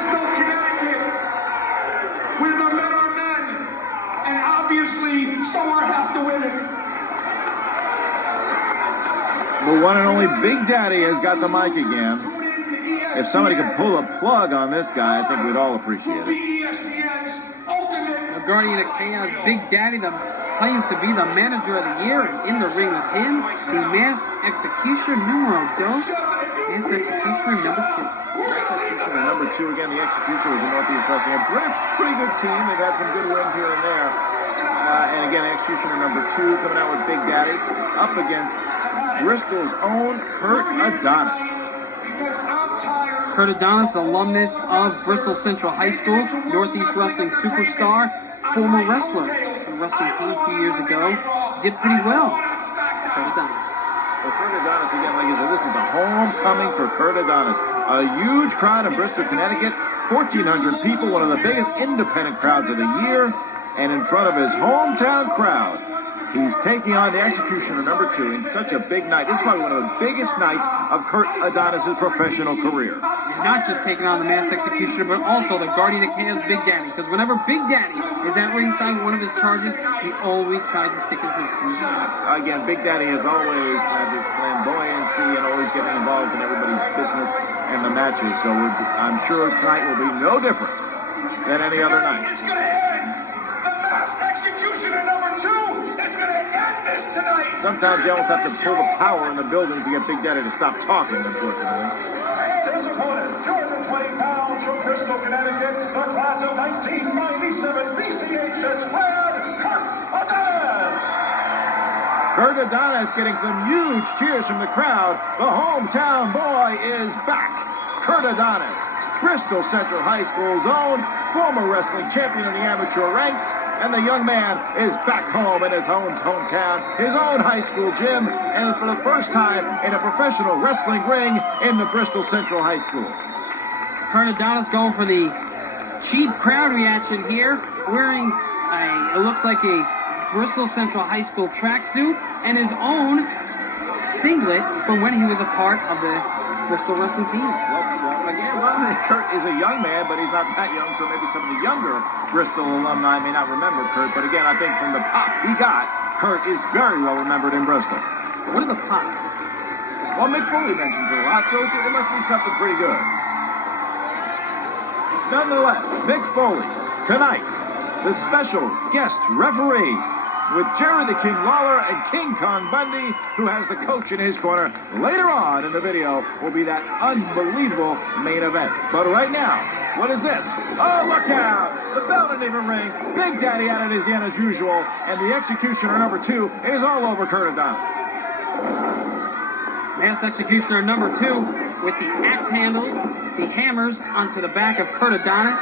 Bristol, Connecticut, where the men are men, and obviously so are half the women. The one and only Big Daddy has got the mic again. If somebody could pull a plug on this guy, I think we'd all appreciate it. The Guardian of Chaos, Big Daddy, claims to be the manager of the year, and in the ring with him, the Mass Executioner numero dos, Mass Executioner number 2. Mass Executioner number 2, again, the Executioner was in Northeast Wrestling. A pretty good team. They've had some good wins here and there. And again, Executioner number 2 coming out with Big Daddy up against Bristol's own Kurt Adonis. Kurt Adonis, alumnus of Bristol Central High School, Northeast Wrestling superstar, former wrestler for the wrestling team a few years ago. Did pretty well. Kurt Adonis. Well, Kurt Adonis, again, like you said, this is a homecoming for Kurt Adonis. A huge crowd in Bristol, Connecticut. 1,400 people, one of the biggest independent crowds of the year. And in front of his hometown crowd, he's taking on the Executioner number 2 in such a big night. This is probably one of the biggest nights of Kurt Adonis' professional career. And not just taking on the Mass Executioner, but also the Guardian of Chaos, Big Daddy. Because whenever Big Daddy is at ringside with one of his charges, he always tries to stick his nose in. Again, Big Daddy has always had this flamboyancy and always getting involved in everybody's business and the matches. So I'm sure tonight will be no different than any other night. It's going to end. The Mass Executioner number 2 is going to end this tonight. Sometimes you almost have to pull the power in the building to get Big Daddy to stop talking, unfortunately. His opponent, 220 pounds from Bristol, Connecticut, the class of 1997 BCHS Brad, Kurt Adonis. Kurt Adonis getting some huge cheers from the crowd. The hometown boy is back. Kurt Adonis, Bristol Central High School's own, former wrestling champion in the amateur ranks, and the young man is back home in his own hometown, his own high school gym, and for the first time in a professional wrestling ring in the Bristol Central High School. Kurt Adonis going for the cheap crowd reaction here, wearing it looks like a Bristol Central High School tracksuit and his own singlet from when he was a part of the Bristol wrestling team. Well, Kurt is a young man, but he's not that young, so maybe some of the younger Bristol alumni may not remember Kurt. But again, I think from the pop he got, Kurt is very well remembered in Bristol. What is a pop? Well, Mick Foley mentions it a lot, so it must be something pretty good. Nonetheless, Mick Foley, tonight, the special guest referee, with Jerry the King Lawler and King Kong Bundy, who has the coach in his corner. Later on in the video will be that unbelievable main event. But right now, what is this? Oh, look out! The bell didn't even ring. Big Daddy at it again as usual. And the Executioner number 2 is all over Kurt Adonis. Mass Executioner number 2 with the axe handles, the hammers onto the back of Kurt Adonis.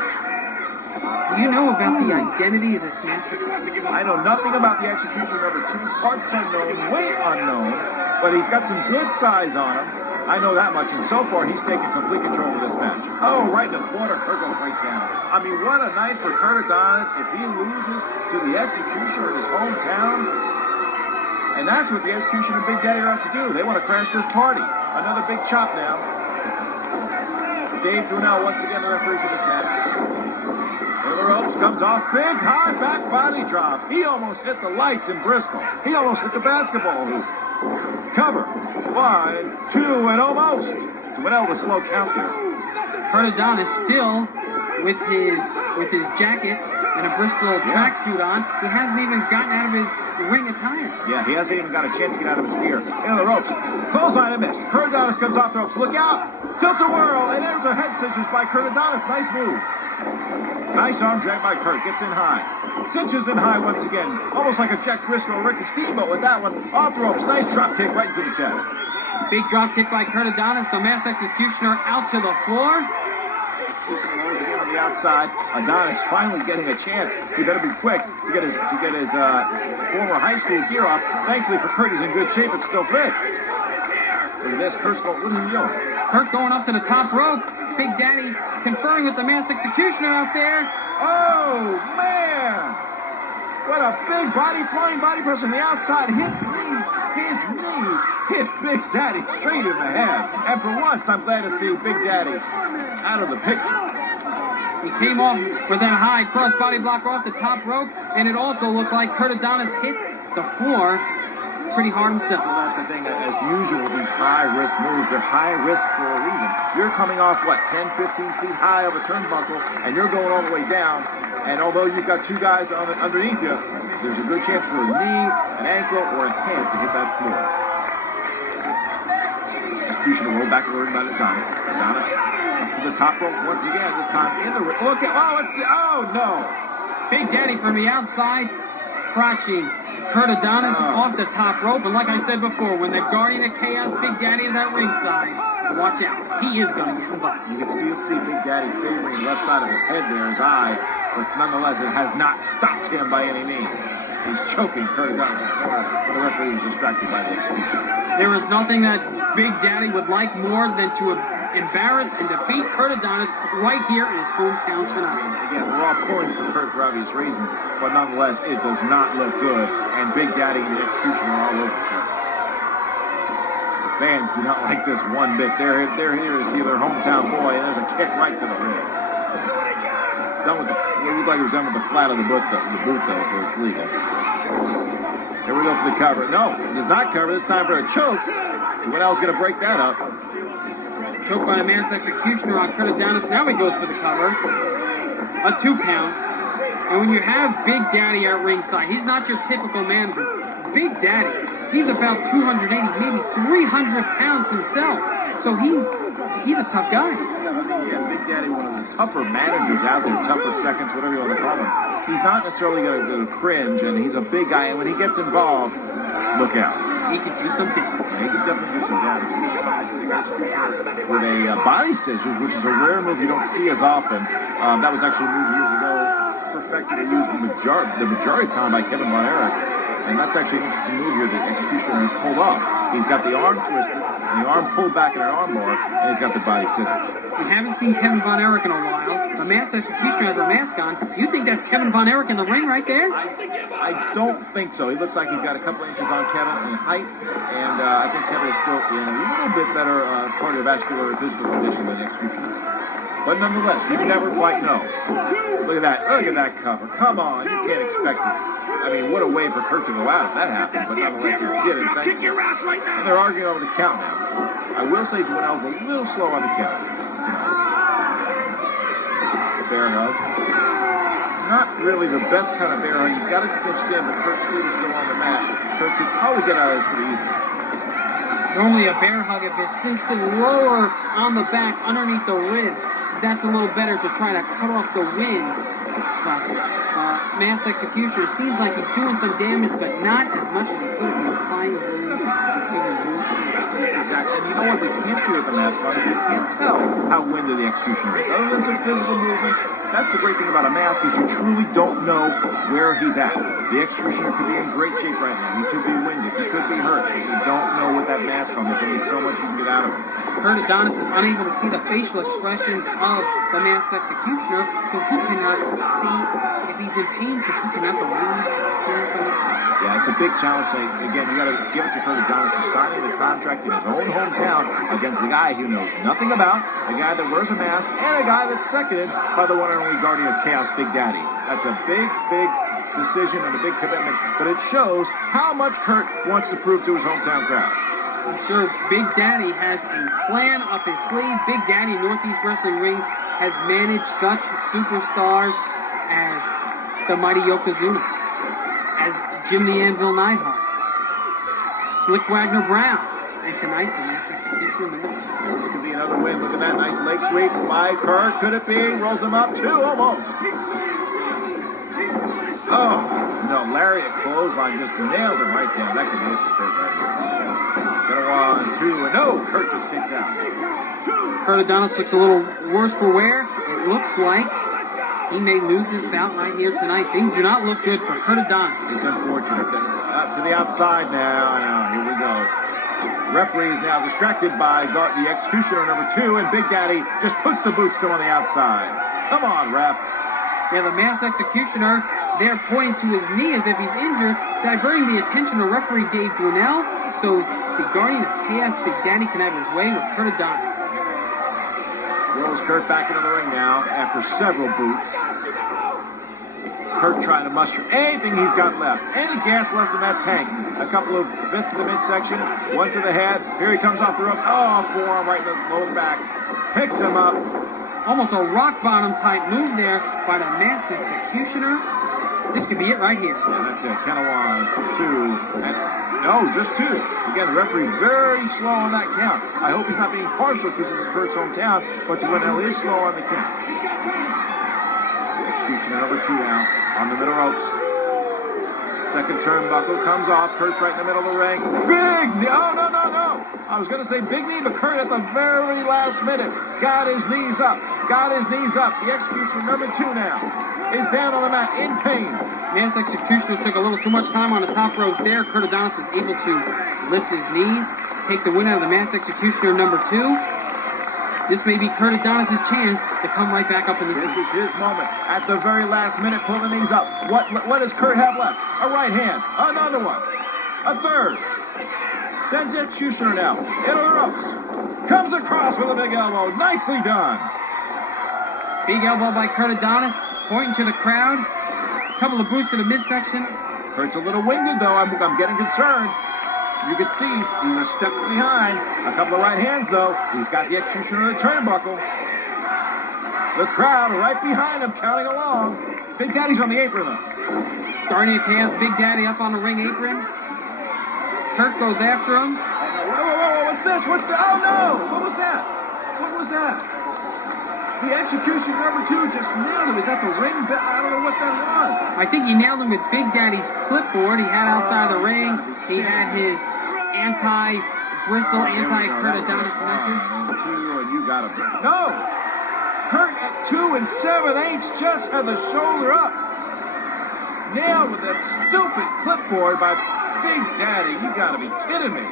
Do you know about the identity of this Mass Executioner? I know nothing about the Executioner number 2. Parts unknown, weight unknown, but he's got some good size on him. I know that much, and so far he's taken complete control of this match. Oh, right in the corner, Kurt goes right down. I mean, what a night for Kurt Adonis if he loses to the Executioner in his hometown. And that's what the Executioner and Big Daddy are out to do. They want to crash this party. Another big chop now. Dave Brunel once again the referee for this match. The ropes, comes off, big high back body drop. He almost hit the lights in Bristol. He almost hit the basketball hoop. Cover. 1, 2, and almost. Dwinell with slow count there. Kurt Adonis still with his jacket and a Bristol tracksuit on. He hasn't even gotten out of his ring attire. Yeah, he hasn't even got a chance to get out of his gear. In the ropes. Clothesline and missed. Kurt Adonis comes off the ropes. Look out. Tilt-a-whirl. And there's a head scissors by Kurt Adonis. Nice move. Nice arm drag by Kurt. Gets in high. Cinches in high once again. Almost like a Jack Briscoe or Ricky Steamboat with that one. Off the ropes. Nice drop kick right into the chest. Big drop kick by Kurt Adonis. The Mass Executioner out to the floor. On the outside. Adonis finally getting a chance. He better be quick to get his former high school gear off. Thankfully for Kurt, he's in good shape. It still fits. Look at this. Kurt's going. What are you doing? Kurt going up to the top rope. Big Daddy conferring with the Mass Executioner out there. Oh, man! What a big flying body press on the outside. His knee hit Big Daddy straight in the head. And for once, I'm glad to see Big Daddy out of the picture. He came off with that high crossbody block off the top rope, and it also looked like Kurt Adonis hit the floor pretty hard himself. Well, that's the thing, as usual, these high-risk moves, they're high risk for a reason. You're coming off, 10, 15 feet high of a turnbuckle, and you're going all the way down, and although you've got two guys underneath you, there's a good chance for a knee, an ankle, or a head to hit that floor. Executioner roll back and learn about Adonis. Adonis up to the top rope once again, this time in the ring. Look at, oh no! Big Daddy from the outside, crotching Kurt Adonis off the top rope. And like I said before, when the Guardian of Chaos, Big Daddy, is at ringside, watch out. He is going to get involved. You can still see Big Daddy favoring the left side of his head there, his eye. But nonetheless, it has not stopped him by any means. He's choking Kurt Adonis in the corner, but the referee was distracted by the execution. There is nothing that Big Daddy would like more than to embarrass and defeat Kurt Adonis right here in his hometown tonight. Again, we're all pulling for Kurt for obvious reasons, but nonetheless, it does not look good, and Big Daddy and the execution are all over Kurt. The fans do not like this one bit. They're here to see their hometown boy, and there's a kick right to the ribs. Done with it looked like it was done with the flat of the boot though, so it's legal. Here we go for the cover. No, it does not cover. This time for a choke. Winnell's going to break that up. Choked by the Mass Executioner on Kurt Adonis. Now he goes for the cover. A 2 count. And when you have Big Daddy at ringside, he's not your typical manager. Big Daddy, he's about 280, maybe 300 pounds himself. So he's a tough guy. Yeah, Big Daddy, one of the tougher managers out there, tougher seconds, whatever you want to call him. He's not necessarily going to cringe, and he's a big guy, and when he gets involved, look out. He can do some damage. Yeah, he can definitely do some damage. With a body scissors, which is a rare move you don't see as often. That was actually a move years ago, perfected and used the majority of time by Kevin Von Erich. And that's actually an interesting move here that Executioner has pulled off. He's got the arm twisted, and the arm pulled back in an arm bar, and he's got the body scissors. We haven't seen Kevin Von Erich in a while. The Mass Executioner has a mask on. Do you think that's Kevin Von Erich in the ring right there? I don't think so. He looks like he's got a couple inches on Kevin in height, and I think Kevin is still in a little bit better cardiovascular physical condition than Executioner is. But nonetheless, you never quite know. Look at that. Look at that cover. Come on. You can't expect it. I mean, what a way for Kurt to go out if that happened. But nonetheless, he did it. Thank you. And they're arguing over the count now. I will say Dwinell's a little slow on the count. Bear hug. Not really the best kind of bear hug. He's got it cinched in, but Kurt's feet is still on the mat. Kurt could probably get out of this pretty easily. Normally a bear hug, if it's cinched in lower on the back, underneath the ribs, that's a little better to try to cut off the wind. But Mass Executioner seems like he's doing some damage, but not as much as he could if he was applying the wind. Exactly. And you know what we can't see with the mask on is we can't tell how winded the Executioner is. Other than some physical movements, that's the great thing about a mask is you truly don't know where he's at. The Executioner could be in great shape right now. He could be winded. He could be hurt. You don't know with that mask on. There's only so much you can get out of him. Kurt Adonis is unable to see the facial expressions of the Mass Executioner, so he cannot see if he's in pain because he cannot believe hearing from his heart. Yeah, it's a big challenge. Again, you got to give it to Kurt Adonis for signing the contract in his own hometown against the guy he knows nothing about, a guy that wears a mask, and a guy that's seconded by the one and only Guardian of Chaos, Big Daddy. That's a big, big decision and a big commitment, but it shows how much Kurt wants to prove to his hometown crowd. I'm sure Big Daddy has a plan up his sleeve. Big Daddy Northeast Wrestling Rings has managed such superstars as the Mighty Yokozuna, as Jim the Anvil Neidhart, Slick Wagner Brown, and tonight the Mass Executioner match. This could be another win. Look at that nice leg sweep by Kurt. Could it be? Rolls him up. 2 almost. Oh, no. Lariat clothesline just nailed him right down. That could be it for Kurt right here. Got a 1, 2, and no. Kurt just kicks out. Kurt Adonis looks a little worse for wear. It looks like he may lose his bout right here tonight. Things do not look good for Kurt Adonis. It's unfortunate. Up to the outside now. Here we go. Referee is now distracted by the Executioner number 2, and Big Daddy just puts the boots to him on the outside. Come on, ref. Yeah, the Mass Executioner there pointing to his knee as if he's injured, diverting the attention of referee Dave Dwinell, so the Guardian of Chaos, Big Daddy, can have his way with Kurt Adonis. Rolls Kurt back into the ring now after for several boots. Kurt trying to muster anything he's got left. Any gas left in that tank. A couple of fists to the midsection, one to the head. Here he comes off the rope. Oh, forearm right in the lower back. Picks him up. Almost a rock bottom type move there by the Masked Executioner. This could be it right here. Yeah, that's it. Count of 1, 2, and no, just 2. Again, the referee very slow on that count. I hope he's not being partial because this is Kurt's hometown, but Dwinell is slow on the count. Executioner number 2 now on the middle ropes. Second turnbuckle comes off. Kurt's right in the middle of the ring. Big knee. Oh, no. I was going to say big knee, but Kurt at the very last minute got his knees up. The Executioner number 2 now is down on the mat in pain. Masked Executioner took a little too much time on the top ropes there. Kurt Adonis was able to lift his knees, take the win out of the Masked Executioner number 2. This may be Kurt Adonis' chance to come right back up in this This match. is his moment. At the very last minute, pull the knees up. What does Kurt have left? A right hand. Another one. A third. Sends the Executioner now. Into the ropes. Comes across with a big elbow. Nicely done. Big elbow by Kurt Adonis, pointing to the crowd. A couple of boots to the midsection. Kurt's a little winded, though. I'm getting concerned. You can see he's a step behind. A couple of right hands, though. He's got the Executioner in the turnbuckle. The crowd right behind him, counting along. Big Daddy's on the apron, though. Darnay Chaos, Big Daddy up on the ring apron. Kurt goes after him. Whoa, what's this? Oh, no! What was that? The Executioner number 2 just nailed him. Is that the ring bell? I don't know what that was. I think he nailed him with Big Daddy's clipboard he had outside the ring. He had his anti-Bristle, anti-Kurt Adonis message. And you got him. No! Kurt at 2 7/8 just had the shoulder up. Nailed with that stupid clipboard by Big Daddy. You gotta be kidding me.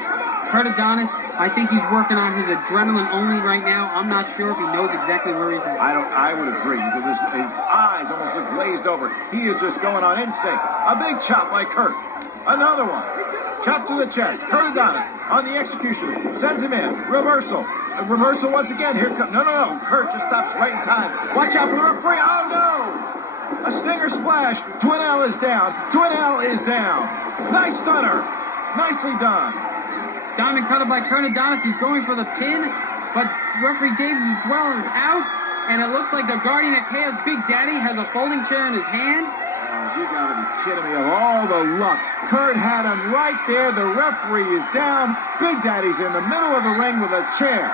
Kurt Adonis, I think he's working on his adrenaline only right now. I'm not sure if he knows exactly where he's at. I would agree because his eyes almost look glazed over. He is just going on instinct. A big chop by Kurt. Another one. Chop to the chest. Kurt Adonis on the Executioner. Sends him in. Reversal. A reversal once again. Here comes. No. Kurt just stops right in time. Watch out for the referee. Oh, no. A stinger splash. Dwinell is down. Nice stunner. Nicely done. Diamond cutter by Kurt Adonis. He's going for the pin, but referee David Dwell is out, and it looks like the Guardian of Chaos, Big Daddy, has a folding chair in his hand. Oh, you gotta be kidding me. Of all the luck, Kurt had him right there. The referee is down. Big Daddy's in the middle of the ring with a chair.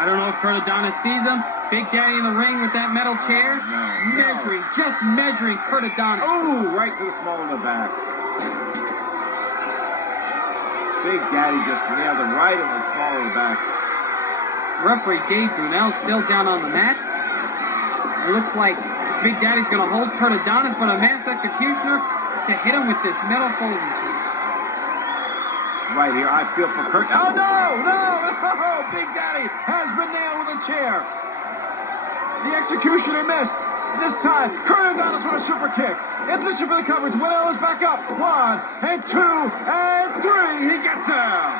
I don't know if Kurt Adonis sees him. Big Daddy in the ring with that metal chair. Just measuring Kurt Adonis. Oh, right to the small of the back. Big Daddy just nailed him right in the small of the back. Referee Dave Brunel still down on the mat. It looks like Big Daddy's going to hold Kurt Adonis, but a Masked Executioner to hit him with this metal folding chair. Right here, I feel for Kurt. Oh, no! Big Daddy has been nailed with a chair. The Executioner missed. This time, Kurt Adonis with a super kick. In position for the coverage. Dwinell is back up. 1 and 2 and 3. He gets him.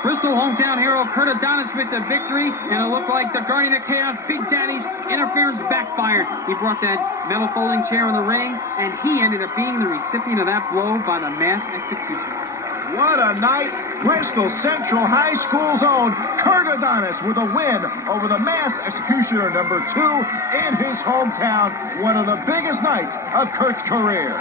Bristol hometown hero Kurt Adonis with the victory, and it looked like the Guardian of Chaos, Big Daddy's interference backfired. He brought that metal folding chair in the ring, and he ended up being the recipient of that blow by the Masked Executioner. What a night. Bristol Central High School's own Kurt Adonis with a win over the Masked Executioner number 2 in his hometown. One of the biggest nights of Kurt's career.